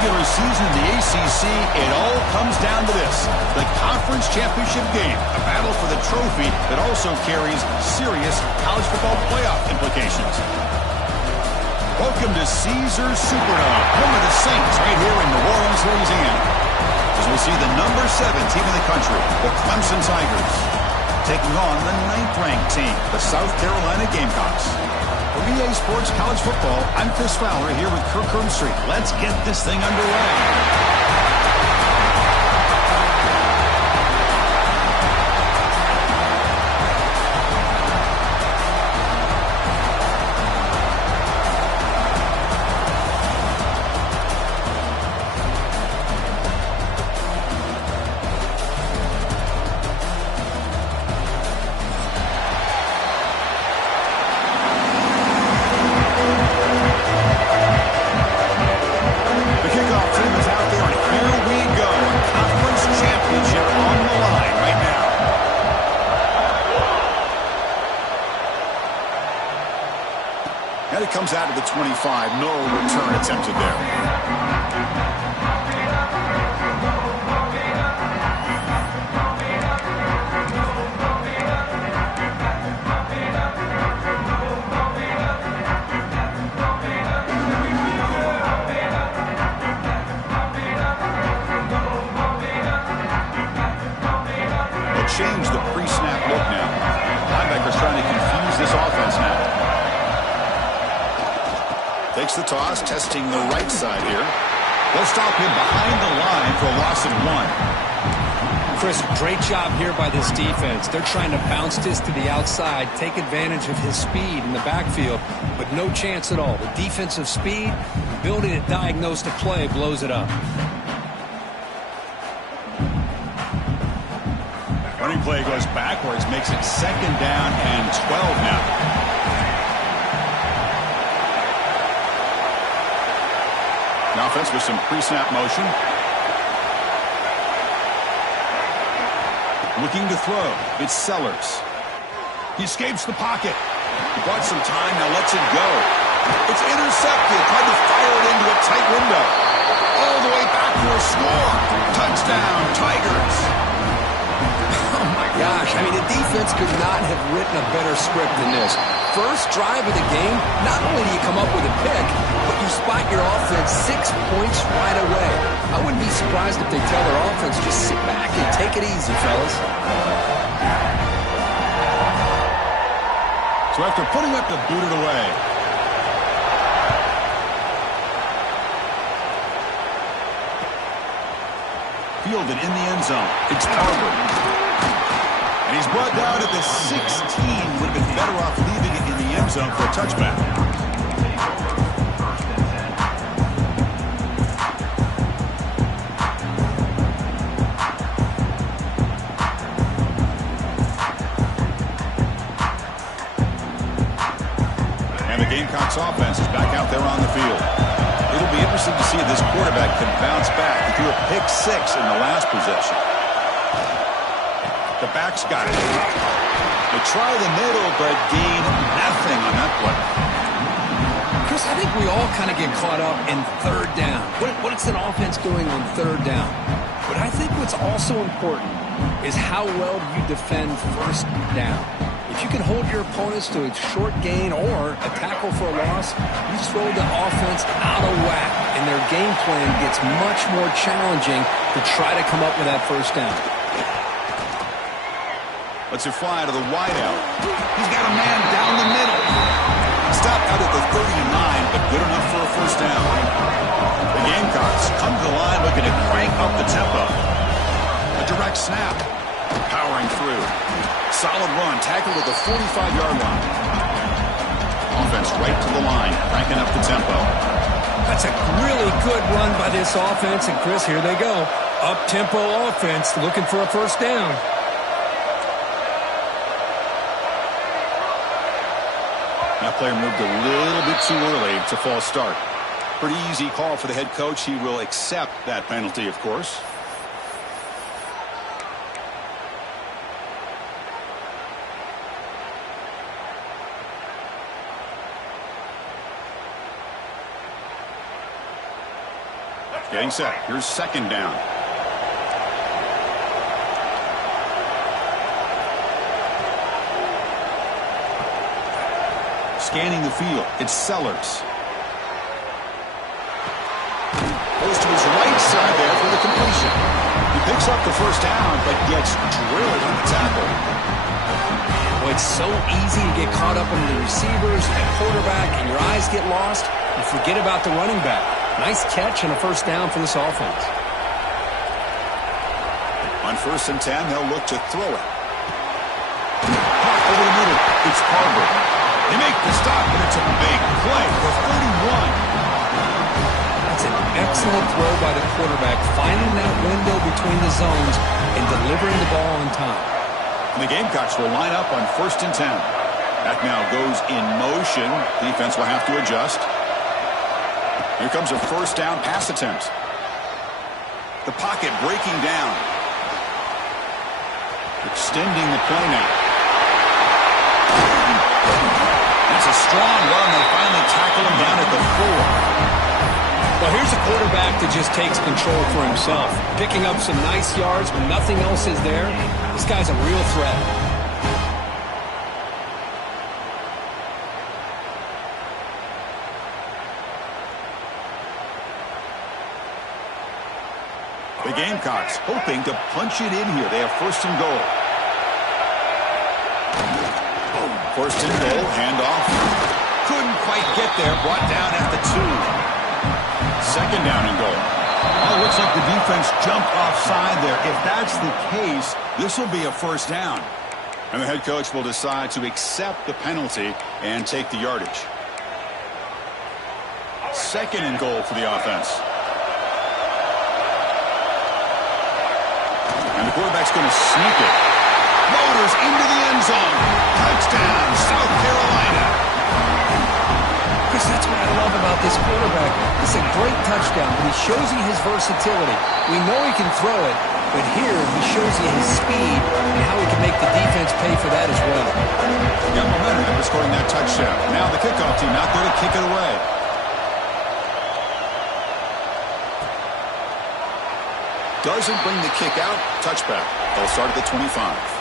regular season in the ACC, it all comes down to this: the conference championship game, a battle for the trophy that also carries serious college football playoff implications. Welcome to Caesars Superdome, home of the Saints, right here in New Orleans, Louisiana. As we see the number 7 team in the country, the Clemson Tigers, taking on the 9th-ranked team, the South Carolina Gamecocks. For EA Sports College Football, I'm Chris Fowler here with Kirk Herbstreit. Let's get this thing underway. Comes out of the 25. No return attempted there. They'll change the pre-snap look now. Linebacker's trying to confuse this offense now. Takes the toss, testing the right side here. They'll stop him behind the line for a loss of 1. Chris, great job here by this defense. They're trying to bounce this to the outside, take advantage of his speed in the backfield, but no chance at all. The defensive speed, ability to diagnose the play, blows it up. Running play goes backwards, makes it 2nd down and 12 now. Offense with some pre-snap motion. Looking to throw. It's Sellers. He escapes the pocket. He bought some time, now lets it go. It's intercepted. Tried to fire it into a tight window. All the way back for a score. Touchdown, Tigers. Oh, my gosh. I mean, the defense could not have written a better script than this. First drive of the game, not only do you come up with a pick, but you spot your offense 6 points right away. I wouldn't be surprised if they tell their offense, just sit back and take it easy, fellas. So after putting up the boot it away, fielded in the end zone. It's Tarver. And he's brought down at the 16. Would have been better off leaving it in the end zone for a touchback. And the Gamecocks offense is back out there on the field. It'll be interesting to see if this quarterback can bounce back. He threw a pick 6 in the last possession. The back's got it. They try the middle, but gain nothing on that play. Chris, I think we all kind of get caught up in 3rd down. What is an offense doing on 3rd down? But I think what's also important is how well you defend 1st down. If you can hold your opponents to a short gain or a tackle for a loss, you throw the offense out of whack, and their game plan gets much more challenging to try to come up with that 1st down. Lets it fly to the wideout. He's got a man down the middle. Stopped out at the 39, but good enough for a 1st down. The Gamecocks come to the line looking to crank up the tempo. A direct snap. Powering through. Solid run. Tackled at the 45-yard line. Offense right to the line, cranking up the tempo. That's a really good run by this offense. And, Chris, here they go. Up-tempo offense looking for a 1st down. That player moved a little bit too early to false start. Pretty easy call for the head coach. He will accept that penalty, of course. Getting set. Here's second down. Scanning the field. It's Sellers. Goes to his right side there for the completion. He picks up the first down, but gets drilled on the tackle. Well, it's so easy to get caught up in the receivers and quarterback, and your eyes get lost. You forget about the running back. Nice catch and a first down for this offense. On 1st and 10, they'll look to throw it. Caught over the middle. It's Carver. They make the stop, and it's a big play for 31. That's an excellent throw by the quarterback, finding that window between the zones and delivering the ball on time. And the Gamecocks will line up on 1st and 10. That now goes in motion. Defense will have to adjust. Here comes a first down pass attempt. The pocket breaking down. Extending the play now. That's a strong run. They finally tackle him down at the 4. Well, here's a quarterback that just takes control for himself, picking up some nice yards when nothing else is there. This guy's a real threat. The Gamecocks hoping to punch it in here. They have 1st and goal. 1st and goal, handoff. Couldn't quite get there, brought down at the 2. 2nd down and goal. Oh, looks like the defense jumped offside there. If that's the case, this will be a first down. And the head coach will decide to accept the penalty and take the yardage. 2nd and goal for the offense. And the quarterback's going to sneak it. Motors into the end zone. Touchdown, South Carolina. Chris, that's what I love about this quarterback. It's a great touchdown, but he shows you his versatility. We know he can throw it, but here he shows you his speed and how he can make the defense pay for that as well. Got momentum after scoring that touchdown. Now the kickoff team out there to kick it away. Doesn't bring the kick out. Touchback. They'll start at the 25.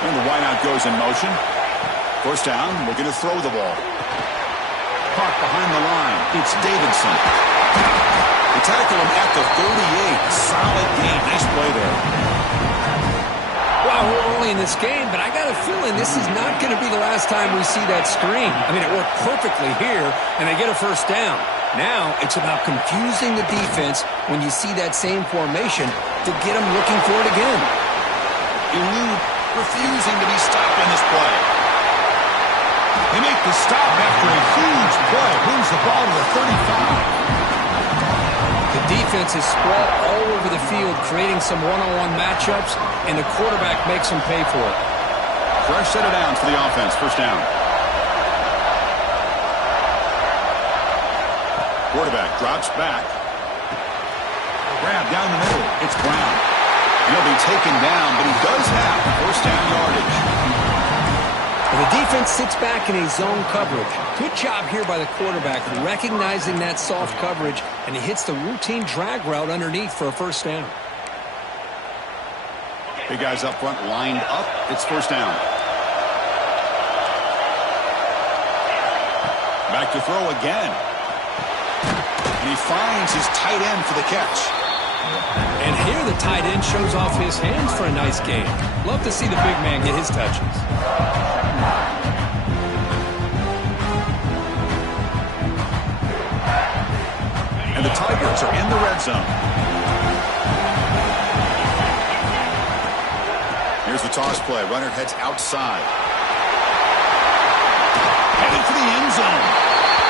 And the wideout goes in motion. 1st down, looking to throw the ball. Caught behind the line. It's Davidson. They tackle him at the 38. Solid gain. Nice play there. Well, we're early in this game, but I got a feeling this is not going to be the last time we see that screen. I mean, it worked perfectly here, and they get a first down. Now it's about confusing the defense when you see that same formation to get them looking for it again. Elude refusing to be stopped on this play. They make the stop after a huge play. Brings the ball to the 35. The defense is spread all over the field, creating some one-on-one matchups, and the quarterback makes them pay for it. Fresh set of downs for the offense. First down. Quarterback drops back. Grab down the middle. It's Brown. He'll be taken down, but he does have first down yardage. And the defense sits back in a zone coverage. Good job here by the quarterback, recognizing that soft coverage, and he hits the routine drag route underneath for a first down. Big guys up front lined up. It's first down. Back to throw again. And he finds his tight end for the catch. And here the tight end shows off his hands for a nice game. Love to see the big man get his touches. And the Tigers are in the red zone. Here's the toss play. Runner heads outside. Headed for the end zone.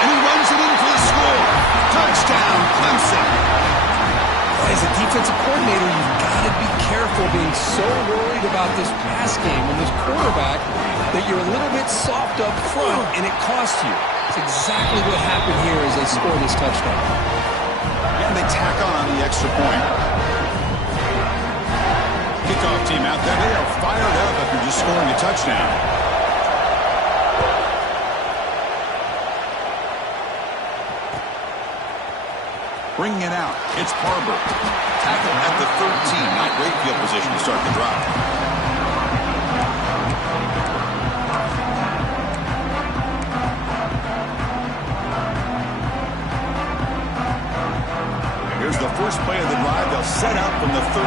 And he runs it in for the score. Touchdown, Clemson. As a defensive coordinator, you've got to be careful being so worried about this pass game and this quarterback that you're a little bit soft up front and it costs you. It's exactly what happened here as they score this touchdown. And they tack on the extra point. Kickoff team out there. They are fired up after just scoring a touchdown. Bringing it out, it's Barber. Tackle at the 13. Not great field position to start the drive. Here's the first play of the drive. They'll set up from the 13.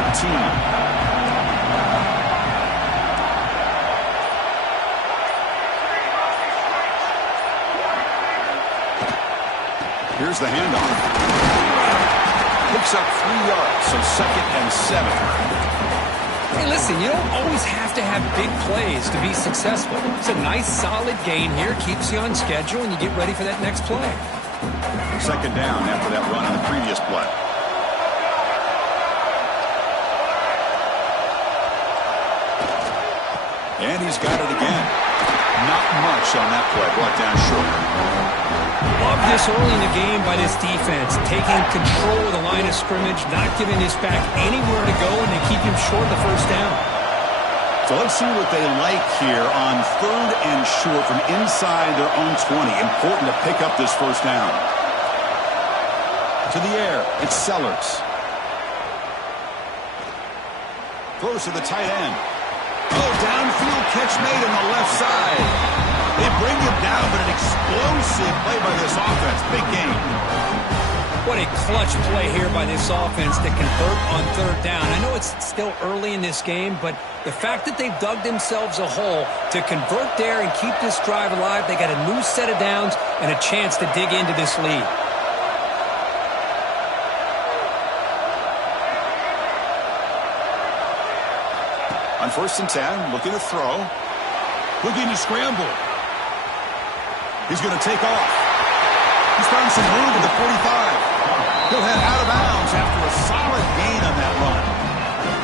Here's the handoff. Picks up 3 yards, so 2nd and 7. Hey, listen, you don't always have to have big plays to be successful. It's a nice, solid gain here. Keeps you on schedule, and you get ready for that next play. 2nd down after that run on the previous play. And he's got it again. Not much on that play, brought down short. Love this early in the game by this defense, taking control of the line of scrimmage, not giving this back anywhere to go, and they keep him short of the first down. So let's see what they like here on 3rd and short from inside their own 20. Important to pick up this first down. To the air, it's Sellers. Throws to the tight end. Oh, downfield catch made on the left side. They bring him down, but an explosive play by this offense. Big game. What a clutch play here by this offense to convert on 3rd down. I know it's still early in this game, but the fact that they've dug themselves a hole to convert there and keep this drive alive, they got a new set of downs and a chance to dig into this lead. On 1st and 10, looking to throw. Looking to scramble. He's going to take off. He's found some room at the 45. He'll head out of bounds after a solid gain on that run.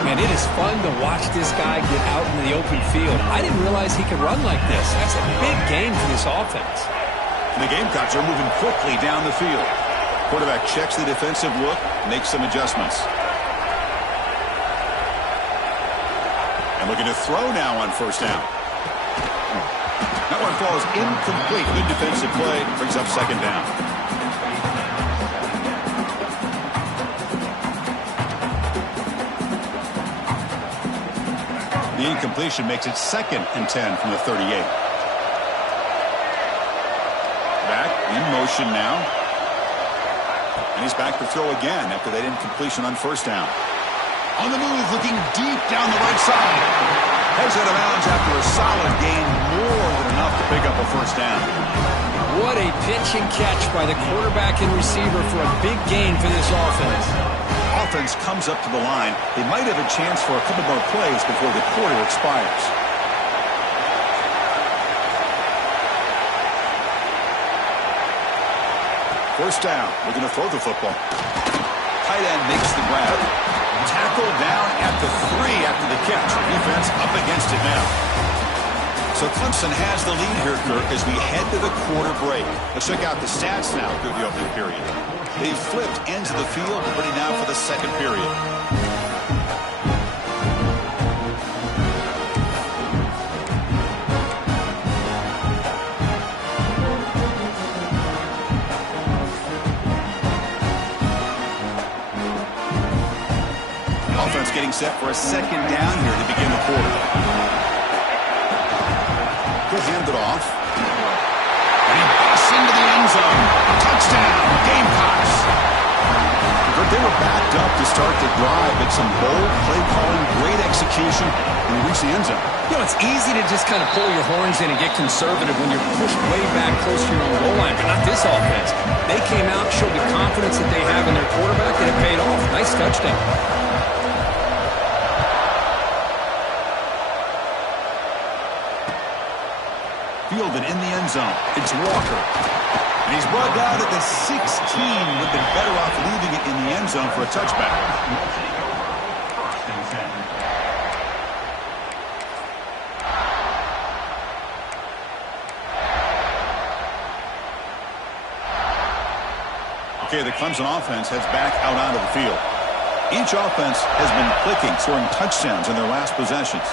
Man, it is fun to watch this guy get out into the open field. I didn't realize he could run like this. That's a big gain for this offense. And the Gamecocks are moving quickly down the field. Quarterback checks the defensive look, makes some adjustments. And looking to throw now on 1st down. That one falls incomplete. Good defensive play. Brings up 2nd down. The incompletion makes it 2nd and 10 from the 38. Back in motion now. And he's back to throw again after that incompletion on 1st down. On the move, looking deep down the right side. Heads out of bounds after a solid gain, more than enough to pick up a 1st down. What a pitch and catch by the quarterback and receiver for a big gain for this offense. Offense comes up to the line. They might have a chance for a couple more plays before the quarter expires. First down, looking to throw the football. Tight end makes the grab. Tackled down at the 3 after the catch. Defense up against it now. So Clemson has the lead here, Kirk, as we head to the quarter break. Let's check out the stats now through the opening period. They've flipped ends of the field, ready now for the 2nd period. Offense getting set for a 2nd down here to begin the quarter. He'll hand it off. And he busts into the end zone. Touchdown, Gamecocks. But they were backed up to start the drive, but some bold play calling, great execution, and reach the end zone. You know, it's easy to just kind of pull your horns in and get conservative when you're pushed way back close to your own goal line, but not this offense. They came out, showed the confidence that they have in their quarterback, and it paid off. Nice touchdown. Fielded in the end zone. It's Walker. And he's brought down at the 16. Would have been better off leaving it in the end zone for a touchback. Okay, the Clemson offense heads back out onto the field. Each offense has been clicking, scoring touchdowns in their last possessions.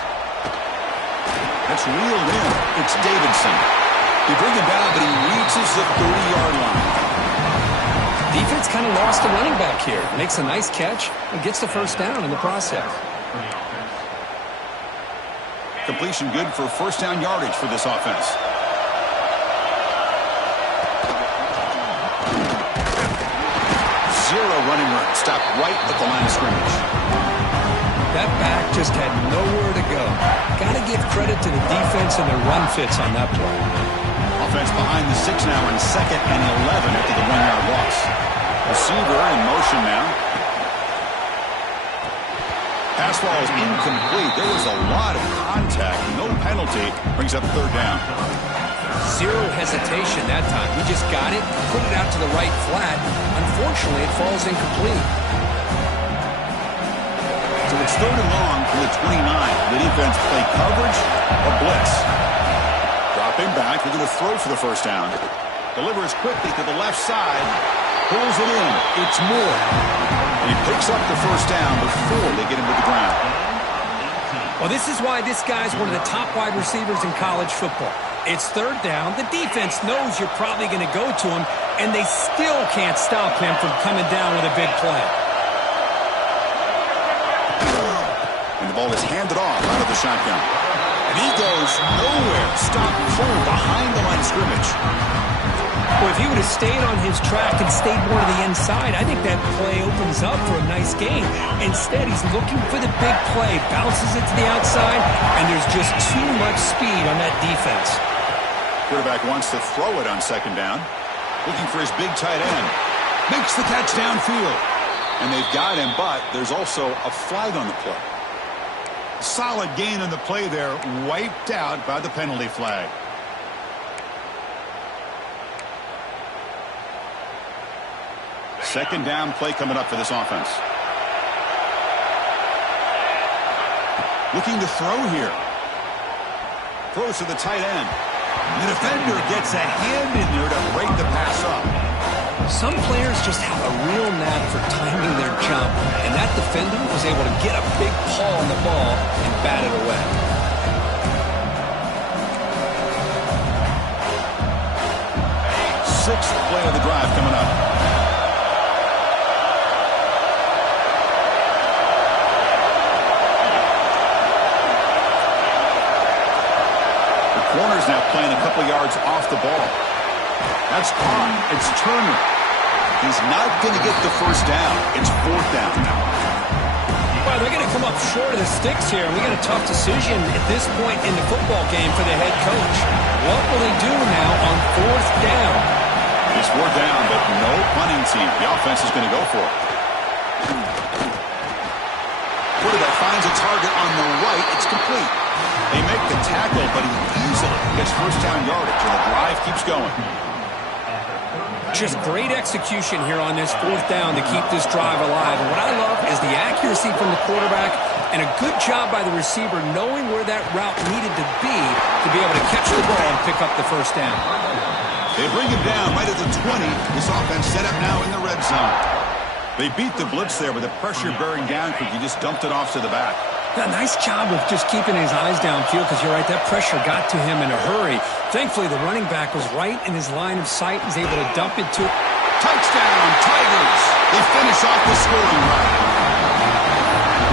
That's reeled in. It's Davidson. They bring him down, but he reaches the 30-yard line. Defense kind of lost the running back here. Makes a nice catch and gets the first down in the process. Completion good for first down yardage for this offense. Zero running room. Stopped right at the line of scrimmage. That back just had nowhere to go. Got to give credit to the defense and their run fits on that play. Offense behind the 6 now on 2nd and 11 after the 1-yard loss. Receiver in motion now. Pass ball is incomplete. There was a lot of contact. No penalty. Brings up 3rd down. Zero hesitation that time. He just got it, put it out to the right flat. Unfortunately, it falls incomplete. So it's 3rd and long from the 29. The defense play coverage or blitz. Dropping back. They're going to throw for the first down. Delivers quickly to the left side. Pulls it in. It's Moore. And he picks up the first down before they get him to the ground. Well, this is why this guy's one of the top wide receivers in college football. It's 3rd down. The defense knows you're probably going to go to him, and they still can't stop him from coming down with a big play. And the ball is handed off out of the shotgun. And he goes nowhere. Stopped full behind the line of scrimmage. Well, if he would have stayed on his track and stayed more to the inside, I think that play opens up for a nice gain. Instead, he's looking for the big play, bounces it to the outside, and there's just too much speed on that defense. Quarterback wants to throw it on 2nd down. Looking for his big tight end. Makes the catch downfield. And they've got him, but there's also a flag on the play. Solid gain on the play there, wiped out by the penalty flag. Second down play coming up for this offense. Looking to throw here. Throws to the tight end. The defender gets a hand in there to break the pass up. Some players just have a real knack for timing their jump, and that defender was able to get a big paw on the ball and bat it away. Sixth play of the drive coming up. Corner's now playing a couple yards off the ball. That's caught. It's Turner. He's not going to get the first down. It's 4th down now. Well, they're going to come up short of the sticks here. We got a tough decision at this point in the football game for the head coach. What will he do now on 4th down? It's 4th down, but no punting team. The offense is going to go for it. Quarterback finds a target on the right. It's complete. They make the tackle, but he easily gets first down yardage, and the drive keeps going. Just great execution here on this 4th down to keep this drive alive. And what I love is the accuracy from the quarterback and a good job by the receiver knowing where that route needed to be able to catch the ball and pick up the first down. They bring him down right at the 20. This offense set up now in the red zone. They beat the blitz there with the pressure bearing down because he just dumped it off to the back. A nice job of just keeping his eyes downfield because you're right, that pressure got to him in a hurry. Thankfully, the running back was right in his line of sight and was able to dump it to touchdown, Tigers! They finish off the scoring drive.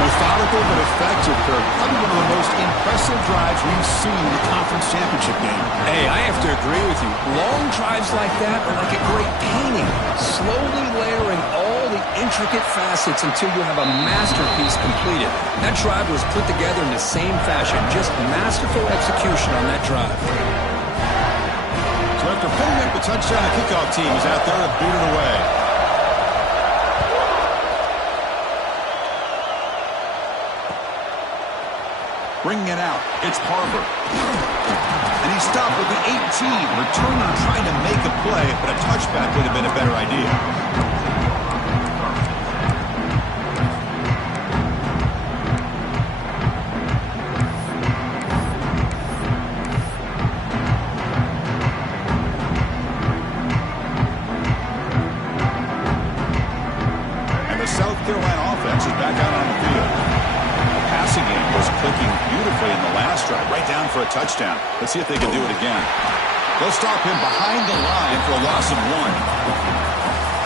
Methodical but effective, Kirk. Probably one of the most impressive drives we've seen in the conference championship game. Hey, I have to agree with you. Long drives like that are like a great painting. Slowly layering all the intricate facets until you have a masterpiece completed. That drive was put together in the same fashion. Just masterful execution on that drive. So after putting up the touchdown, the kickoff team is out there to boot it away. Bringing it out, it's Harvard. And he's stopped with the 18. Returner trying to make a play, but a touchback would have been a better idea. Carolina offense is back out on the field. The passing game was clicking beautifully in the last drive, right down for a touchdown. Let's see if they can do it again. They'll stop him behind the line for a loss of 1.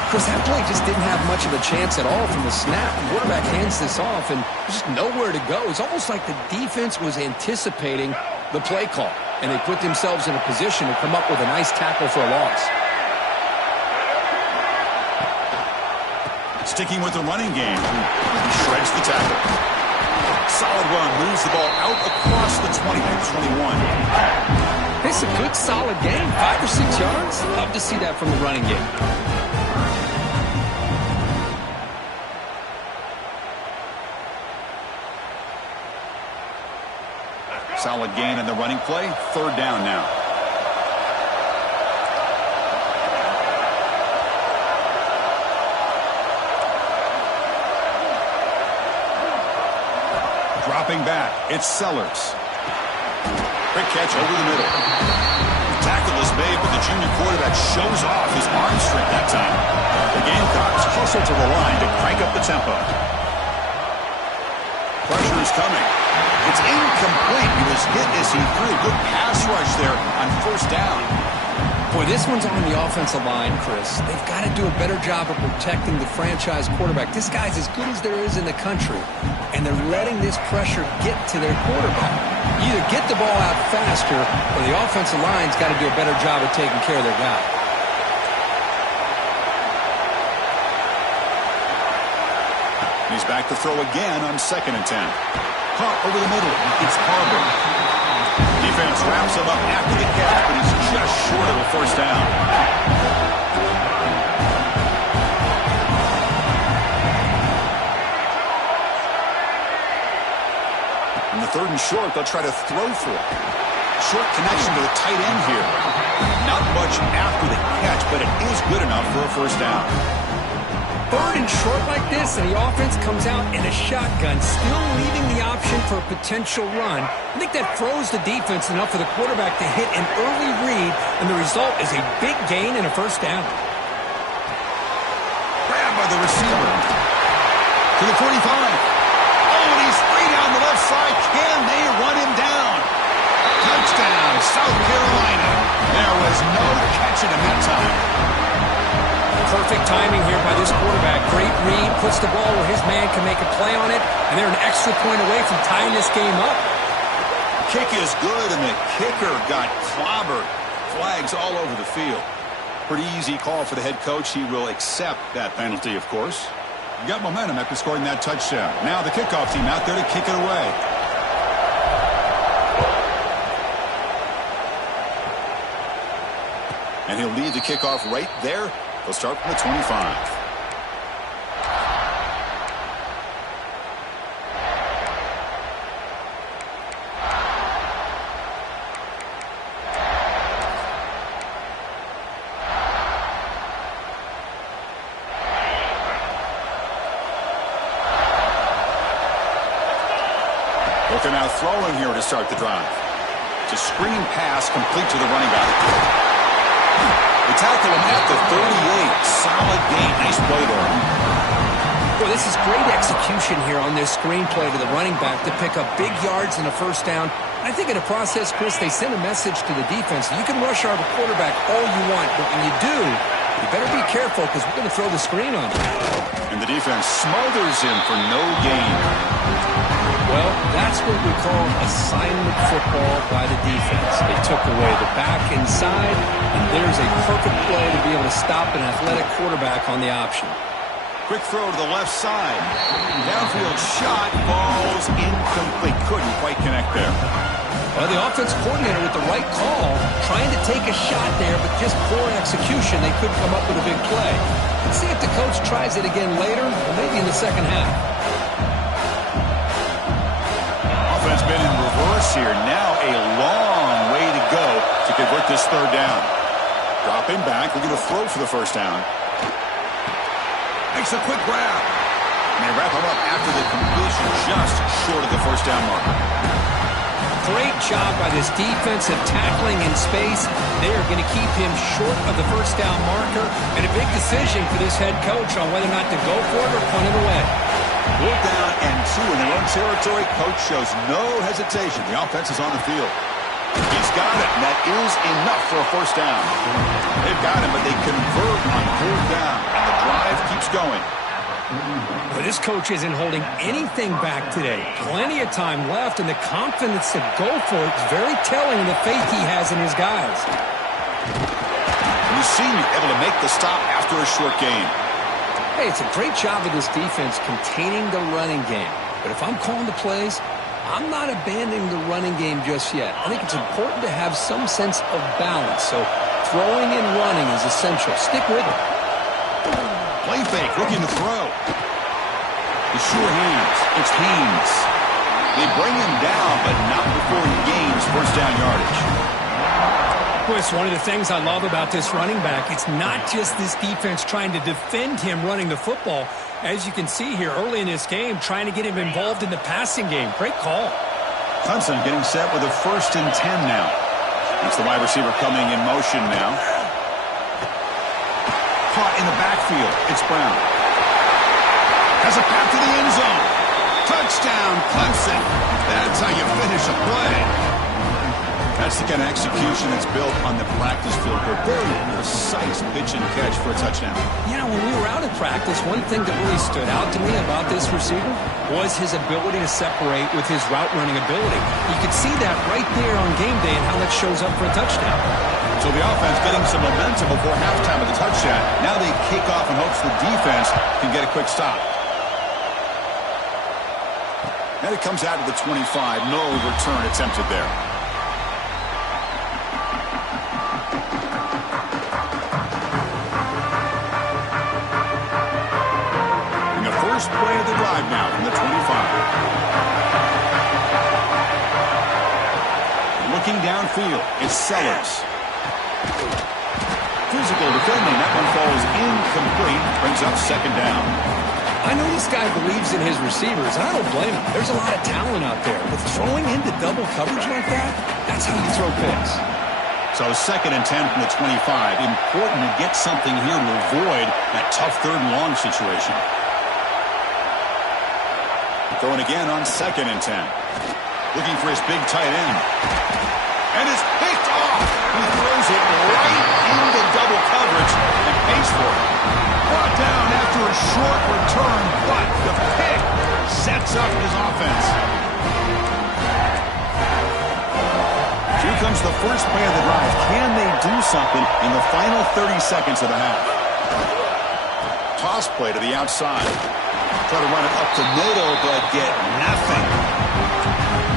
Chris, that play just didn't have much of a chance at all from the snap. The quarterback hands this off, and there's just nowhere to go. It's almost like the defense was anticipating the play call, and they put themselves in a position to come up with a nice tackle for a loss. Sticking with the running game, he shreds the tackle. Solid run, moves the ball out across the 20-21. It's a good, solid game, 5 or 6 yards. Love to see that from the running game. Solid gain in the running play. 3rd down now. Dropping back, it's Sellers. Quick catch over the middle. The tackle is made, but the junior quarterback shows off his arm strength that time. The Gamecocks hustle to the line to crank up the tempo. Pressure is coming. It's incomplete. He was hit as he threw a good pass rush there on 1st down. Boy, this one's on the offensive line, Chris. They've got to do a better job of protecting the franchise quarterback. This guy's as good as there is in the country, and they're letting this pressure get to their quarterback. Either get the ball out faster, or the offensive line's got to do a better job of taking care of their guy. He's back to throw again on 2nd and 10. Caught over the middle. It's Harbour. Defense wraps him up after the catch, but he's just short of a 1st down. In the 3rd and short, they'll try to throw for it. Short connection to the tight end here. Not much after the catch, but it is good enough for a 1st down. 3rd and short like this, and the offense comes out in a shotgun, still leaving the option for a potential run. I think that throws the defense enough for the quarterback to hit an early read, and the result is a big gain and a 1st down. Grabbed by the receiver. To the 45. Oh, and he's free down the left side. Can they run him down? Touchdown, South Carolina. There was no catching him that time. Perfect timing here by this quarterback. Great read, puts the ball where his man can make a play on it, and they're an extra point away from tying this game up. Kick is good, and the kicker got clobbered. Flags all over the field. Pretty easy call for the head coach. He will accept that penalty, of course. Got momentum after scoring that touchdown. Now the kickoff team out there to kick it away. And he'll lead the kickoff right there. They'll start from the 25. Looking out throwing here to start the drive. It's a screen pass complete to the running back. They tackle him at the 38. Solid gain. Nice play there. Well, this is great execution here on this screenplay to the running back to pick up big yards and a 1st down. I think in the process, Chris, they send a message to the defense. You can rush our quarterback all you want, but when you do, you better be careful because we're going to throw the screen on you. And the defense smothers him for no gain. Well, that's what we call assignment football by the defense. They took away the back inside, and there's a perfect play to be able to stop an athletic quarterback on the option. Quick throw to the left side. Downfield shot, falls incomplete. Couldn't quite connect there. Well, the offense coordinator with the right call, trying to take a shot there, but just poor execution. They couldn't come up with a big play. Let's see if the coach tries it again later, or maybe in the 2nd half. Offense been in reverse here. Now a long way to go to convert this 3rd down. Dropping back, looking to throw for the 1st down. Makes a quick grab. And they wrap him up after the completion just short of the 1st down marker. Great job by this defensive tackling in space. They are going to keep him short of the first down marker, and a big decision for this head coach on whether or not to go for it or punt it away. 4th down and 2 in their own territory. Coach shows no hesitation. The offense is on the field. He's got it, and that is enough for a first down. They've got him, but they convert on 4th down, and the drive keeps going. But this coach isn't holding anything back today. Plenty of time left, and the confidence to go for it is very telling of the faith he has in his guys. You see me able to make the stop after a short gain. Hey, it's a great job of this defense containing the running game. But if I'm calling the plays, I'm not abandoning the running game just yet. I think it's important to have some sense of balance. So throwing and running is essential. Stick with it. Play fake, looking to throw. The sure hands. It's Haynes. They bring him down, but not before he gains first down yardage. Chris, one of the things I love about this running back, it's not just this defense trying to defend him running the football. As you can see here early in this game, trying to get him involved in the passing game. Great call. Clemson getting set with a 1st and 10 now. It's the wide receiver coming in motion now. Caught in the backfield. It's Brown. Has a path to the end zone. Touchdown, Clemson. That's how you finish a play. That's the kind of execution that's built on the practice field. A very precise pitch and catch for a touchdown. You know, when we were out at practice, one thing that really stood out to me about this receiver was his ability to separate with his route running ability. You could see that right there on game day and how that shows up for a touchdown. So the offense getting some momentum before halftime with the touchdown. Now they kick off in hopes the defense can get a quick stop. And it comes out to the 25. No return attempted there. And the first play of the drive now from the 25. Looking downfield, it's Sellers. Physical defending. That one falls incomplete. Brings up 2nd down. I know this guy believes in his receivers, and I don't blame him. There's a lot of talent out there. But throwing into double coverage like that, that's how you throw picks. So 2nd and 10 from the 25. Important to get something here to avoid that tough 3rd and long situation. Throwing again on 2nd and 10. Looking for his big tight end. And it's picked off. He throws it right into double coverage and pays for it. Brought down after a short return, but the pick sets up his offense. Here comes the first play of the drive. Can they do something in the final 30 seconds of the half? Toss play to the outside. Try to run it up to middle, but get nothing.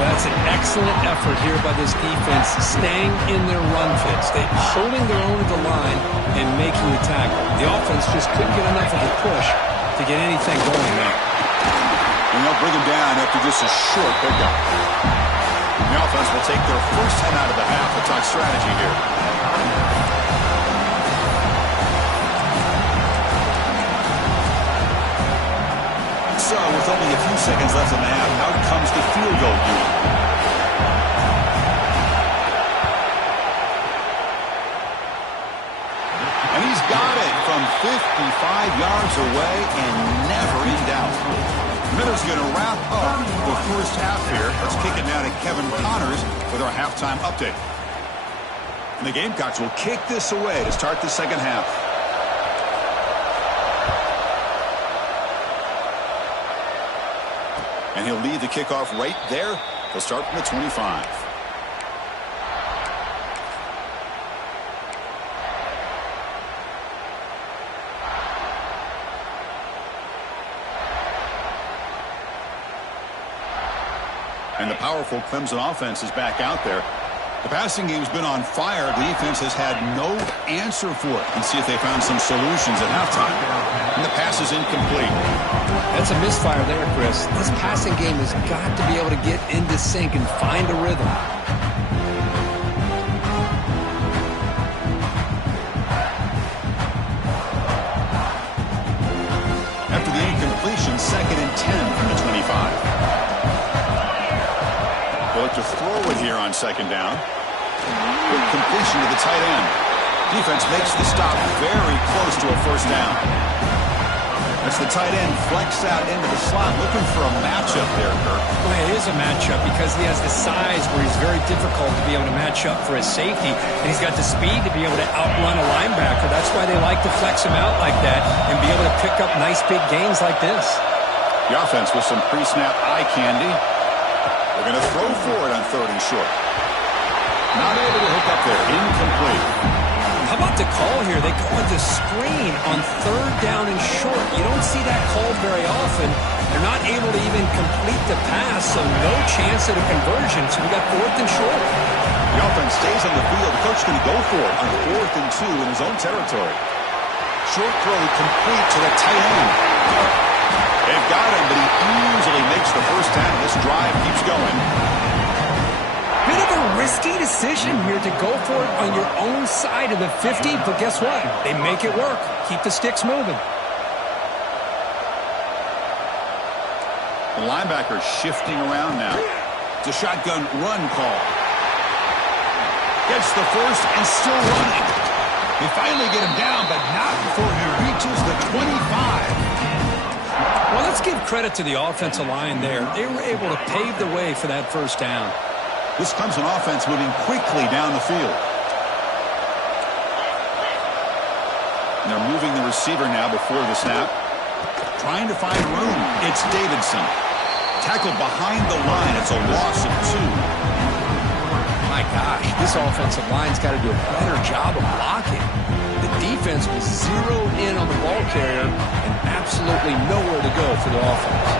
That's an excellent effort here by this defense, staying in their run fits. They're holding their own at the line and making the tackle. The offense just couldn't get enough of a push to get anything going there. And they'll bring him down after just a short pickup. The offense will take their first time out of the half. To talk strategy here. So, with only a few seconds left in the half, out comes the field goal unit. And he's got it from 55 yards away and never in doubt. Miller's going to wrap up the first half here. Let's kick it now to Kevin Connors with our halftime update. And the Gamecocks will kick this away to start the second half. And he'll lead the kickoff right there. He'll start from the 25. And the powerful Clemson offense is back out there. The passing game's been on fire. The defense has had no answer for it. Let's see if they found some solutions at halftime. And the pass is incomplete. That's a misfire there, Chris. This passing game has got to be able to get into sync and find a rhythm. After the incompletion, 2nd and 10 from the 25. They'll look to to throw it here on second down. Quick completion to the tight end. Defense makes the stop very close to a first down. As the tight end flex out into the slot, looking for a matchup there, Kirk. Well, it is a matchup because he has the size where he's very difficult to be able to match up for his safety, and he's got the speed to be able to outrun a linebacker. That's why they like to flex him out like that and be able to pick up nice big gains like this. The offense with some pre-snap eye candy. They're going to throw for it on 3rd and short. Not able to hook up there. Incomplete. How about the call here? They call it the screen on 3rd down and short. You don't see that called very often. They're not able to even complete the pass, so no chance at a conversion. So we got 4th and short. The offense stays on the field. The coach is going to go for it on 4th and 2 in his own territory. Short throw complete to the tight end. They've got him, but he easily makes the first down. This drive keeps going. Bit of a risky decision here to go for it on your own side of the 50, but guess what? They make it work. Keep the sticks moving. The linebacker shifting around now. It's a shotgun run call. Gets the first and still running. They finally get him down, but not before he reaches the 25. Well, let's give credit to the offensive line there. They were able to pave the way for that first down. This comes an offense moving quickly down the field. And they're moving the receiver now before the snap. Trying to find room. It's Davidson. Tackled behind the line. It's a loss of 2. My gosh, this offensive line's got to do a better job of blocking. The defense was zeroed in on the ball carrier and absolutely nowhere to go for the offense.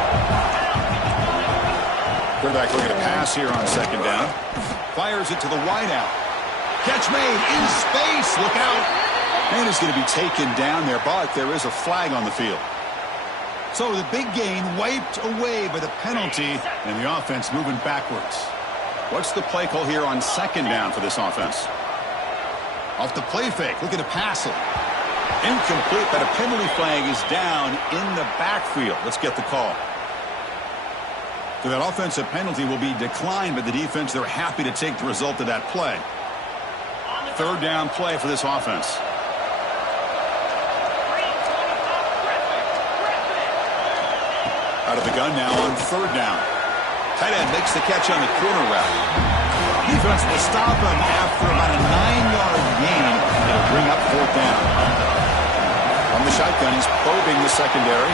Quarterback looking to pass here on second down. Fires it to the wideout. Catch made in space. Look out. And it's going to be taken down there, but there is a flag on the field. So the big gain wiped away by the penalty, and the offense moving backwards. What's the play call here on second down for this offense? Off the play fake. Looking to pass it. Incomplete, but a penalty flag is down in the backfield. Let's get the call. So that offensive penalty will be declined by the defense. They're happy to take the result of that play. 3rd down play for this offense. Out of the gun now on 3rd down. Tight end makes the catch on the corner route. Defense will stop him after about a 9-yard gain. It'll bring up 4th down. From the shotgun, he's probing the secondary.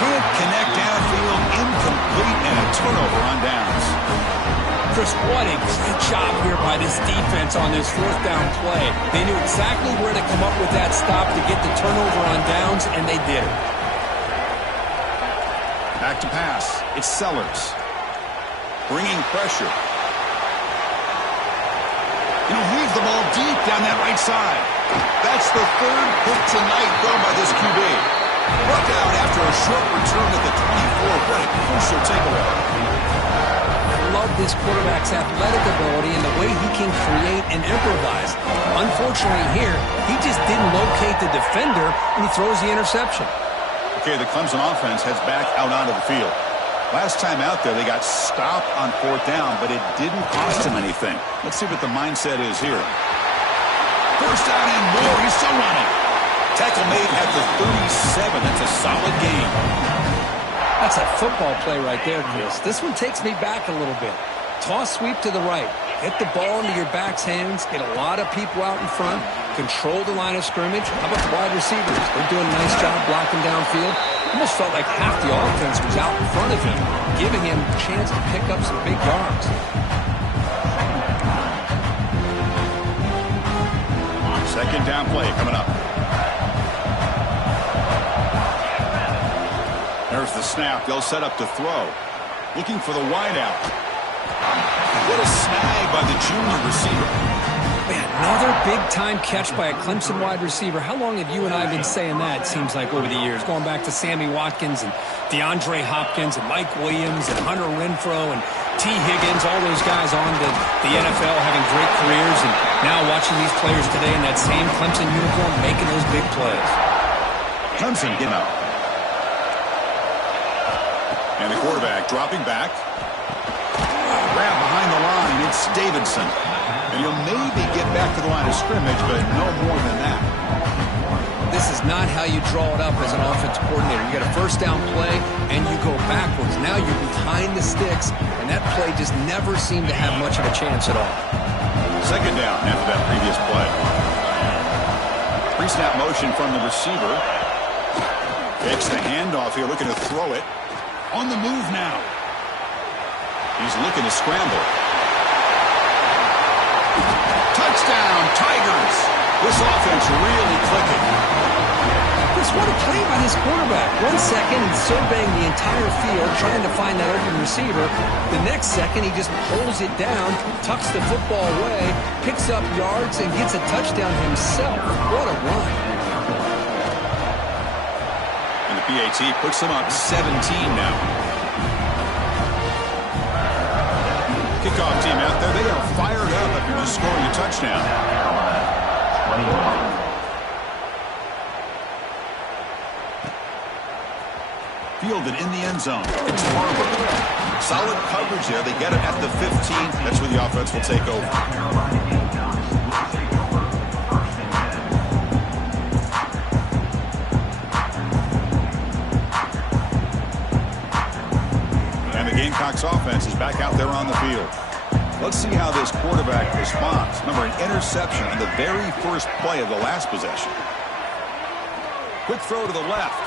Can't connect downfield, incomplete, and a turnover on downs. Chris, what a great job here by this defense on this 4th down play. They knew exactly where to come up with that stop to get the turnover on downs, and they did it. Back to pass. It's Sellers. Bringing pressure. Heaves the ball deep down that right side. That's the 3rd pick tonight thrown by this QB. Brought down after a short return at the 24. What a crucial takeaway. I love this quarterback's athletic ability and the way he can create and improvise. Unfortunately here, he just didn't locate the defender, and he throws the interception. Okay, the Clemson offense heads back out onto the field. Last time out there, they got stopped on 4th down, but it didn't cost them anything. Let's see what the mindset is here. First down and more. He's still running. Tackle made at the 37. That's a solid gain. That's a football play right there, Chris. This one takes me back a little bit. Toss sweep to the right. Get the ball into your back's hands. Get a lot of people out in front. Control the line of scrimmage. How about the wide receivers? They're doing a nice job blocking downfield. Almost felt like half the offense was out in front of him, giving him a chance to pick up some big yards. Second down play coming up. There's the snap. They'll set up to throw. Looking for the wideout. What a snag by the junior receiver. Man, another big-time catch by a Clemson wide receiver. How long have you and I been saying that, it seems like, over the years? Going back to Sammy Watkins and DeAndre Hopkins and Mike Williams and Hunter Renfrow and T. Higgins, all those guys on the NFL having great careers, and now watching these players today in that same Clemson uniform making those big plays. Clemson getting up. And the quarterback dropping back. Grab behind the It's Davidson. And he'll maybe get back to the line of scrimmage, but no more than that. This is not how you draw it up as an offense coordinator. You got a first down play, and you go backwards. Now you're behind the sticks, and that play just never seemed to have much of a chance at all. Second down after that previous play. Pre-snap motion from the receiver. Takes the handoff here, looking to throw it. On the move now. He's looking to scramble. Touchdown, Tigers! This offense really clicking. Chris, what a play by this quarterback. 1 second, he's surveying the entire field, trying to find that open receiver. The next second, he just pulls it down, tucks the football away, picks up yards, and gets a touchdown himself. What a run. And the PAT puts them up 17 now. Kickoff team out there, they are fired up after just scoring a touchdown. Fielded in the end zone. It's Barber. Solid coverage there. They get it at the 15. That's where the offense will take over. And the Gamecocks offense is back out there on the field. Let's see how this quarterback responds. Remember, an interception on the very first play of the last possession. Quick throw to the left.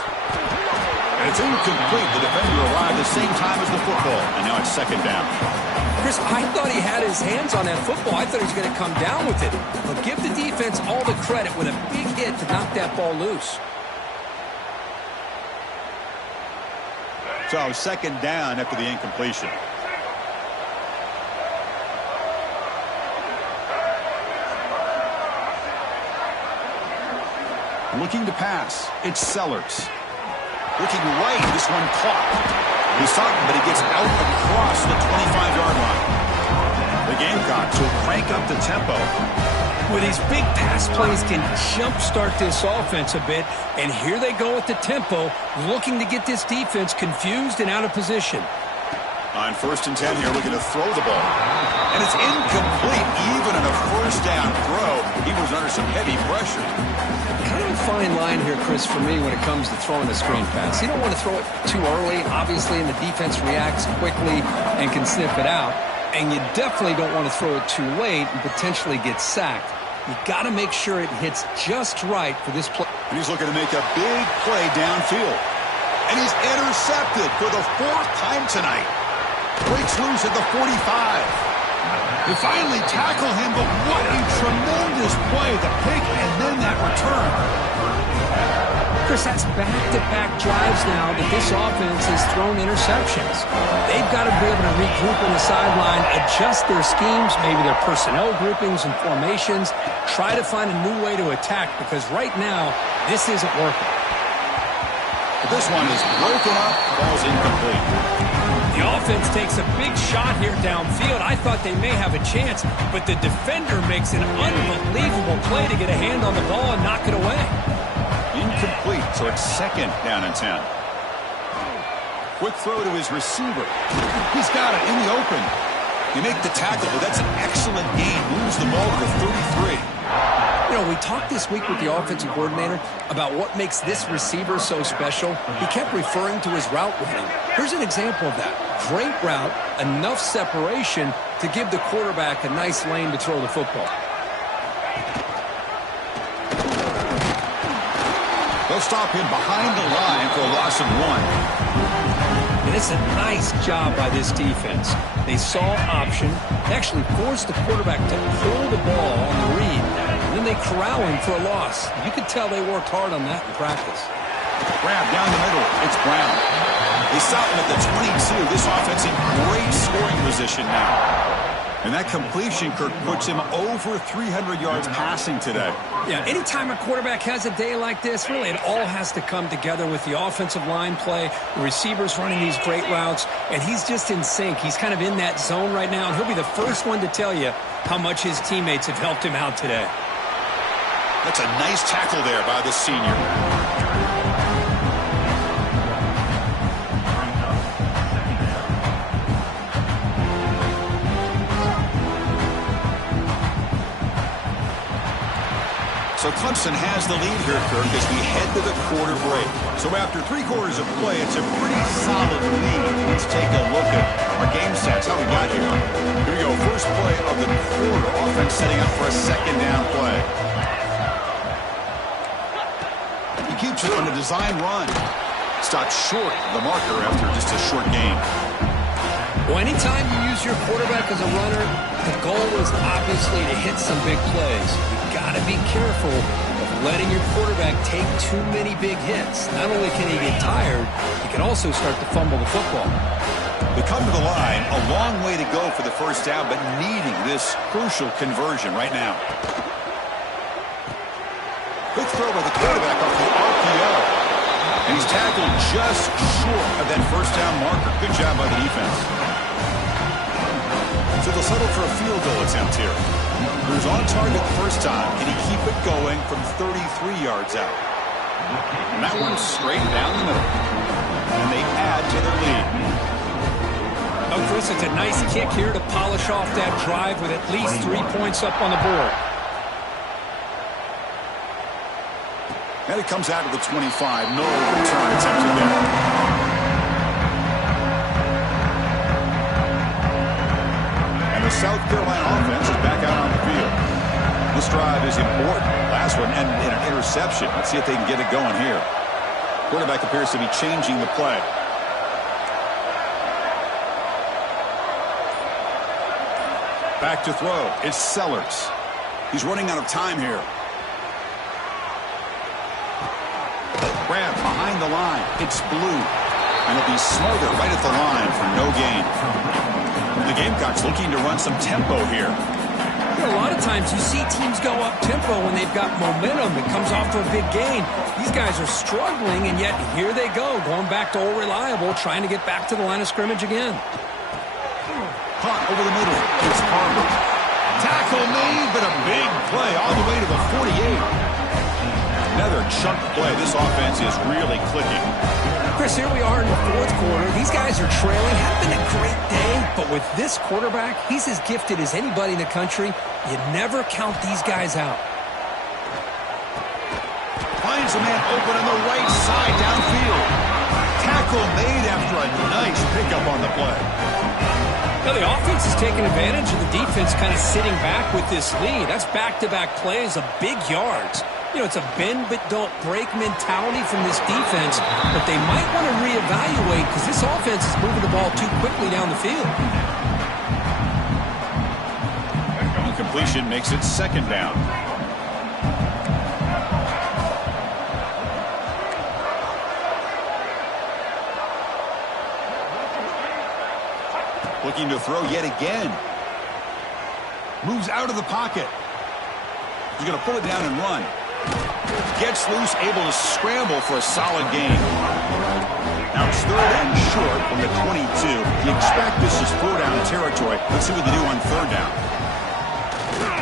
And it's incomplete. The defender arrived the same time as the football. And now it's second down. Chris, I thought he had his hands on that football. I thought he was going to come down with it. But give the defense all the credit with a big hit to knock that ball loose. So second down after the incompletion. Looking to pass. It's Sellers. Looking right. This one caught. He's talking, but he gets out across the 25-yard line. The Gamecocks will crank up the tempo. With these big pass plays can jumpstart this offense a bit. And here they go with the tempo, looking to get this defense confused and out of position. On 1st and 10 here, looking to throw the ball. And it's incomplete. Even in a first down throw, he was under some heavy pressure. Kind of a fine line here, Chris, for me when it comes to throwing a screen pass. You don't want to throw it too early, obviously, and the defense reacts quickly and can sniff it out. And you definitely don't want to throw it too late and potentially get sacked. You got to make sure it hits just right for this play. And he's looking to make a big play downfield. And he's intercepted for the 4th time tonight. Breaks loose at the 45. They finally tackle him, but what a tremendous play. The pick and then that return. Chris, that's back-to-back drives now that this offense has thrown interceptions. They've got to be able to regroup on the sideline, adjust their schemes, maybe their personnel groupings and formations, try to find a new way to attack, because right now, this isn't working. But this one is broken up, ball's incomplete. The offense takes a big shot here downfield. I thought they may have a chance, but the defender makes an unbelievable play to get a hand on the ball and knock it away. Incomplete, so it's second down and 10. Quick throw to his receiver. He's got it in the open. You make the tackle, but that's an excellent gain. Moves the ball to the 33. You know, we talked this week with the offensive coordinator about what makes this receiver so special. He kept referring to his route running. Here's an example of that. Great route, enough separation to give the quarterback a nice lane to throw the football. They'll stop him behind the line for a loss of 1. And it's a nice job by this defense. They saw option. They actually forced the quarterback to pull the ball on the read. And then they corral him for a loss. You could tell they worked hard on that in practice. Grab down the middle. It's Brown. They stop him at the 22. This offense in great scoring position now. And that completion, Kirk, puts him over 300 yards passing today. Yeah, anytime a quarterback has a day like this, really it all has to come together with the offensive line play, the receivers running these great routes, and he's just in sync. He's kind of in that zone right now, and he'll be the first one to tell you how much his teammates have helped him out today. That's a nice tackle there by the senior. Well, Clemson has the lead here, Kirk, as we head to the quarter break. So after 3 quarters of play, it's a pretty solid lead. Let's take a look at our game stats, how we got here. Here we go, first play of the quarter. Offense setting up for a second down play. He keeps it on a design run. Stops short of the marker after just a short game. Well, anytime you use your quarterback as a runner, the goal is obviously to hit some big plays. You've got to be careful of letting your quarterback take too many big hits. Not only can he get tired, he can also start to fumble the football. We come to the line, a long way to go for the first down, but needing this crucial conversion right now. Quick throw by the quarterback off the RPO. And he's tackled just short of that first down marker. Good job by the defense. So they'll settle for a field goal attempt here. He was on target the first time. Can he keep it going from 33 yards out? And that one's straight down the middle. And they add to their lead. Oh, Chris, it's a nice kick here to polish off that drive with at least 3 points up on the board. And it comes out of the 25. No return attempted there. The South Carolina offense is back out on the field. This drive is important. Last one ended in an interception. Let's see if they can get it going here. Quarterback appears to be changing the play. Back to throw. It's Sellers. He's running out of time here. Grab behind the line. It's Blue. And it'll be Smoother right at the line for no gain. The Gamecocks looking to run some tempo here. You know, a lot of times you see teams go up tempo when they've got momentum. It comes off to a big gain. These guys are struggling, and yet here they go, going back to old reliable, trying to get back to the line of scrimmage again. Caught over the middle. It's Harvard. Tackle made, but a big play all the way to the 48. Another chunk play. This offense is really clicking. Chris, here we are in the fourth quarter. These guys are trailing. Had been a great day, but with this quarterback, he's as gifted as anybody in the country. You never count these guys out. Finds a man open on the right side downfield. Tackle made after a nice pickup on the play. Now, the offense is taking advantage of the defense kind of sitting back with this lead. That's back-to-back plays of big yards. You know, it's a bend-but-don't-break mentality from this defense, but they might want to reevaluate because this offense is moving the ball too quickly down the field. Incompletion makes it second down. Looking to throw yet again. Moves out of the pocket. He's going to pull it down and run. Gets loose, able to scramble for a solid gain. Now it's third and short from the 22. You expect this is throwdown territory. Let's see what they do on third down.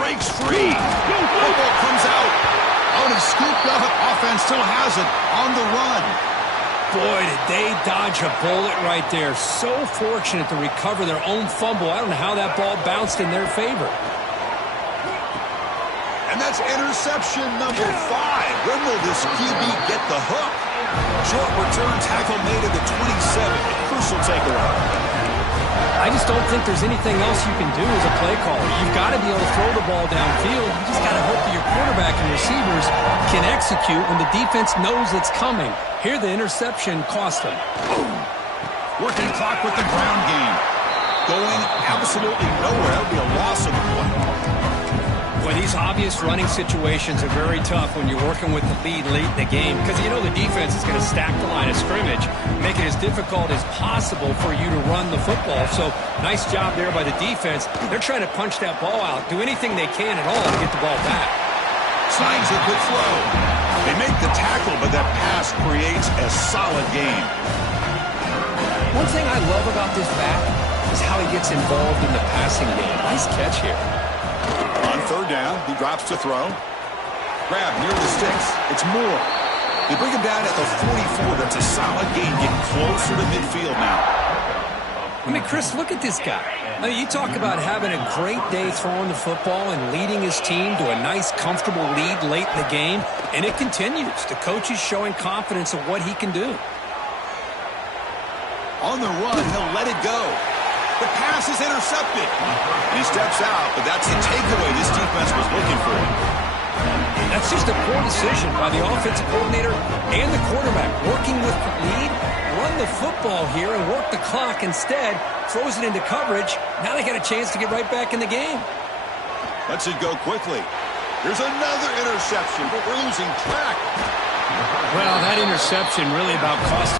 Breaks free. Football comes out. Oh, and it's scooped up. Offense still has it on the run. Boy, did they dodge a bullet right there. So fortunate to recover their own fumble. I don't know how that ball bounced in their favor. And that's interception number 5. When will this QB get the hook? Short return tackle made at the 27. Crucial takeaway. I just don't think there's anything else you can do as a play caller. You've got to be able to throw the ball downfield. You just got to hope that your quarterback and receivers can execute when the defense knows it's coming. Here, the interception cost them. Working clock with the ground game. Going absolutely nowhere. That would be a loss of the play. Boy, these obvious running situations are very tough when you're working with the lead late in the game because you know the defense is going to stack the line of scrimmage, make it as difficult as possible for you to run the football. So nice job there by the defense. They're trying to punch that ball out, do anything they can at all to get the ball back. Signs a good throw. They make the tackle, but that pass creates a solid gain. One thing I love about this back is how he gets involved in the passing game. Nice catch here. On third down, he drops to throw. Grab near the sticks. It's Moore. They bring him down at the 44. That's a solid gain. Getting closer to midfield now. I mean, Chris, look at this guy. I mean, you talk about having a great day throwing the football and leading his team to a nice, comfortable lead late in the game, and it continues. The coach is showing confidence of what he can do. On the run, he'll let it go. The pass is intercepted. And he steps out, but that's the takeaway this defense was looking for. That's just a poor decision by the offensive coordinator and the quarterback. Working with the lead, run the football here and work the clock instead. Throws it into coverage. Now they got a chance to get right back in the game. Lets it go quickly. There's another interception, but we're losing track. Well, that interception really about cost.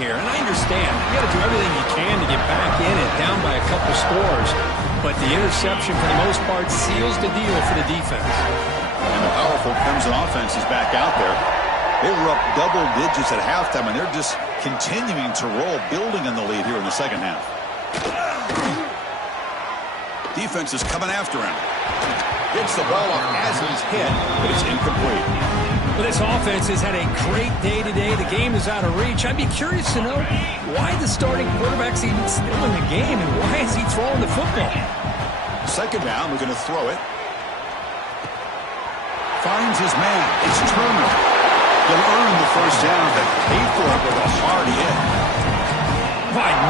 Here, and I understand you got to do everything you can to get back in it, down by a couple scores, but the interception for the most part seals the deal for the defense. And the powerful Clemson offense is back out there. They were up double digits at halftime, and they're just continuing to roll, building on the lead here in the second half. Defense is coming after him. Gets the ball off as he's hit, but it's incomplete. Well, this offense has had a great day today. The game is out of reach. I'd be curious to know why the starting quarterback's even still in the game and why is he throwing the football? Second down, we're going to throw it. Finds his man. It's Turner. He'll earn the first down, but pay for it with a hard hit.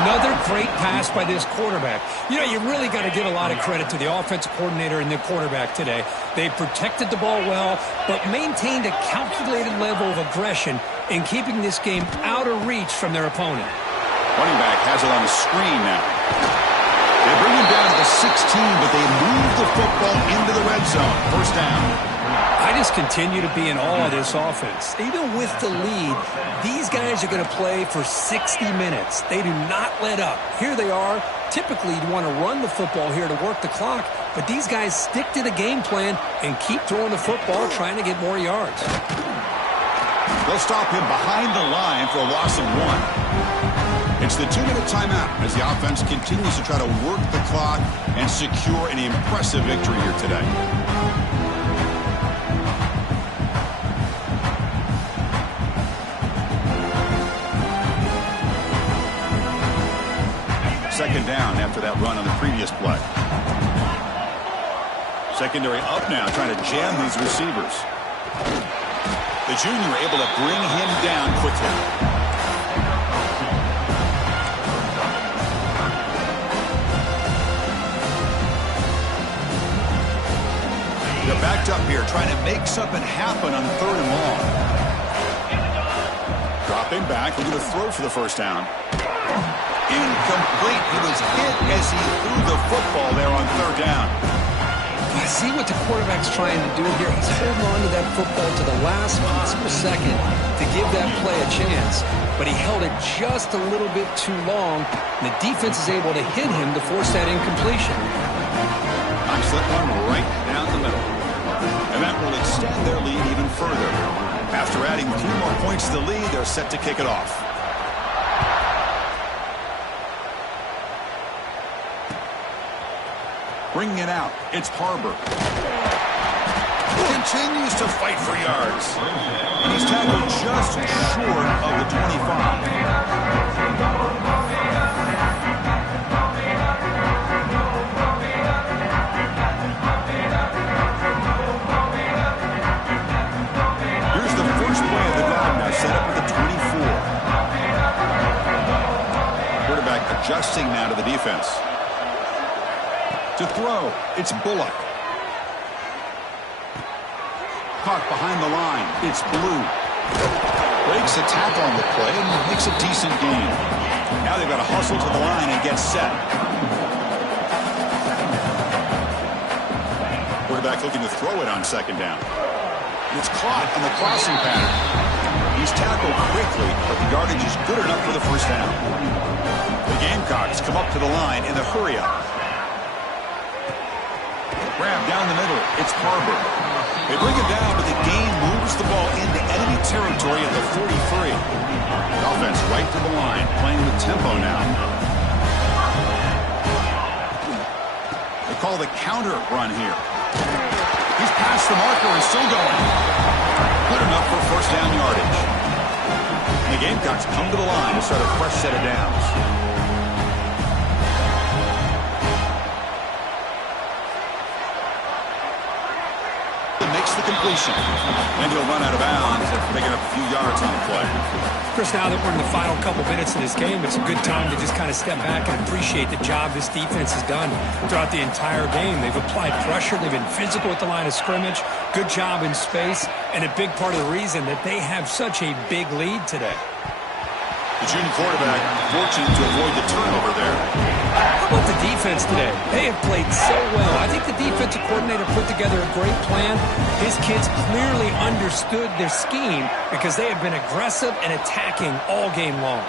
Another great pass by this quarterback. You know, you really got to give a lot of credit to the offensive coordinator and the quarterback today. They protected the ball well, but maintained a calculated level of aggression in keeping this game out of reach from their opponent. Running back has it on the screen now. They bring him down to the 16, but they move the football into the red zone. First down. I just continue to be in awe of this offense. Even with the lead, these guys are going to play for 60 minutes. They do not let up. Here they are. Typically, you want to run the football here to work the clock, but these guys stick to the game plan and keep throwing the football, trying to get more yards. They'll stop him behind the line for a loss of 1. It's the 2-minute timeout as the offense continues to try to work the clock and secure an impressive victory here today. Second down after that run on the previous play. Secondary up now, trying to jam these receivers. The junior able to bring him down quickly. They're backed up here, trying to make something happen on third and long. Dropping back, we're going to throw for the first down. Incomplete. He was hit as he threw the football there on third down. I see what the quarterback's trying to do here. He's holding on to that football to the last possible second to give that play a chance, but he held it just a little bit too long, and the defense is able to hit him to force that incompletion. Knocks that one right down the middle. And that will extend their lead even further. After adding 3 more points to the lead, they're set to kick it off. Bringing it out, it's Harbor. Continues to fight for yards. And he's tackled just short of the 25. Here's the first play of the drive now, set up at the 24. Quarterback adjusting now to the defense. To throw, it's Bullock. Caught behind the line, it's Blue. Breaks a tackle on the play and makes a decent gain. Now they've got to hustle to the line and get set. Quarterback looking to throw it on second down. It's caught on the crossing pattern. He's tackled quickly, but the yardage is good enough for the first down. The Gamecocks come up to the line in the hurry-up. Grab down the middle. It's Harbor. They bring him down, but the gain moves the ball into enemy territory at the 43. The offense right to the line, playing with tempo now. They call the counter run here. He's past the marker and still going. Good enough for first down yardage. And the Gamecocks come to the line to start a fresh set of downs. Makes the completion. And he'll run out of bounds after picking up a few yards on the play. Chris, now that we're in the final couple minutes of this game, it's a good time to just kind of step back and appreciate the job this defense has done throughout the entire game. They've applied pressure. They've been physical at the line of scrimmage. Good job in space. And a big part of the reason that they have such a big lead today. The junior quarterback fortunate to avoid the turnover there. How about the defense today? They have played so well. I think the defensive coordinator put together a great plan. His kids clearly understood their scheme because they have been aggressive and attacking all game long.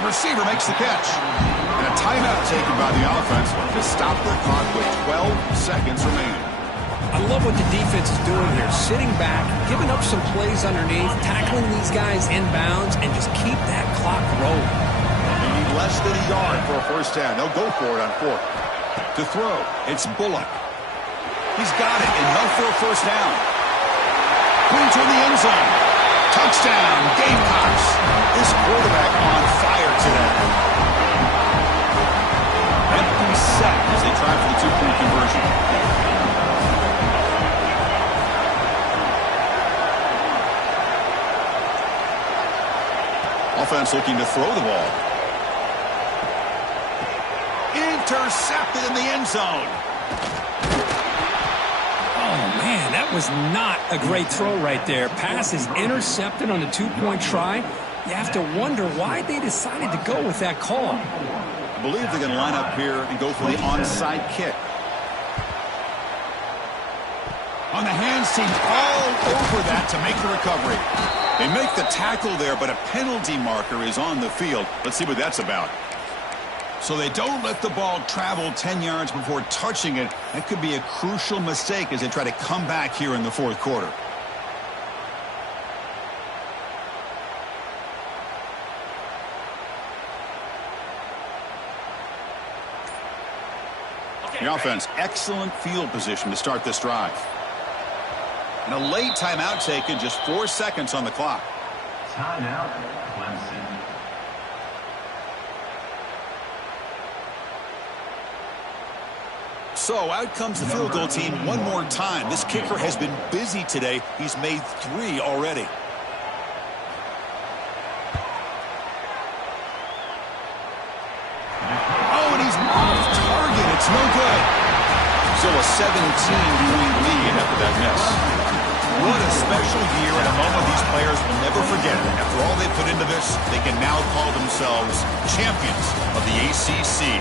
The receiver makes the catch. And a timeout taken by the offense to stop the clock with 12 seconds remaining. I love what the defense is doing here. Sitting back, giving up some plays underneath, tackling these guys inbounds, and just keep that clock rolling. They need less than a yard for a first down. They'll go for it on fourth. To throw, it's Bullock. He's got it, and he'll for a first down. Clean toward the end zone. Touchdown, Gamecocks. This quarterback on fire today. Empty set as they try for the two-point conversion. Offense looking to throw the ball. Intercepted in the end zone. Oh, man, that was not a great throw right there. Pass is intercepted on the two-point try. You have to wonder why they decided to go with that call. I believe they're going to line up here and go for the onside kick. On the hands team all over that to make the recovery. They make the tackle there, but a penalty marker is on the field. Let's see what that's about. So they don't let the ball travel 10 yards before touching it. That could be a crucial mistake as they try to come back here in the fourth quarter. The offense, excellent field position to start this drive. And a late timeout taken, just 4 seconds on the clock. Timeout, Clemson. So out comes the field goal team one more time. This kicker has been busy today. He's made 3 already. Oh, and he's off target. It's no good. Still a 17-point lead after that miss. What a special year and a moment these players will never forget. After all they put into this, they can now call themselves champions of the ACC.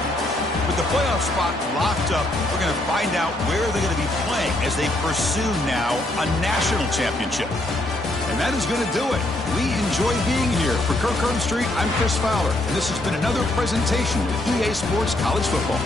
With the playoff spot locked up, we're going to find out where they're going to be playing as they pursue now a national championship. And that is going to do it. We enjoy being here. For Kirk Street, I'm Chris Fowler, and this has been another presentation of EA Sports College Football.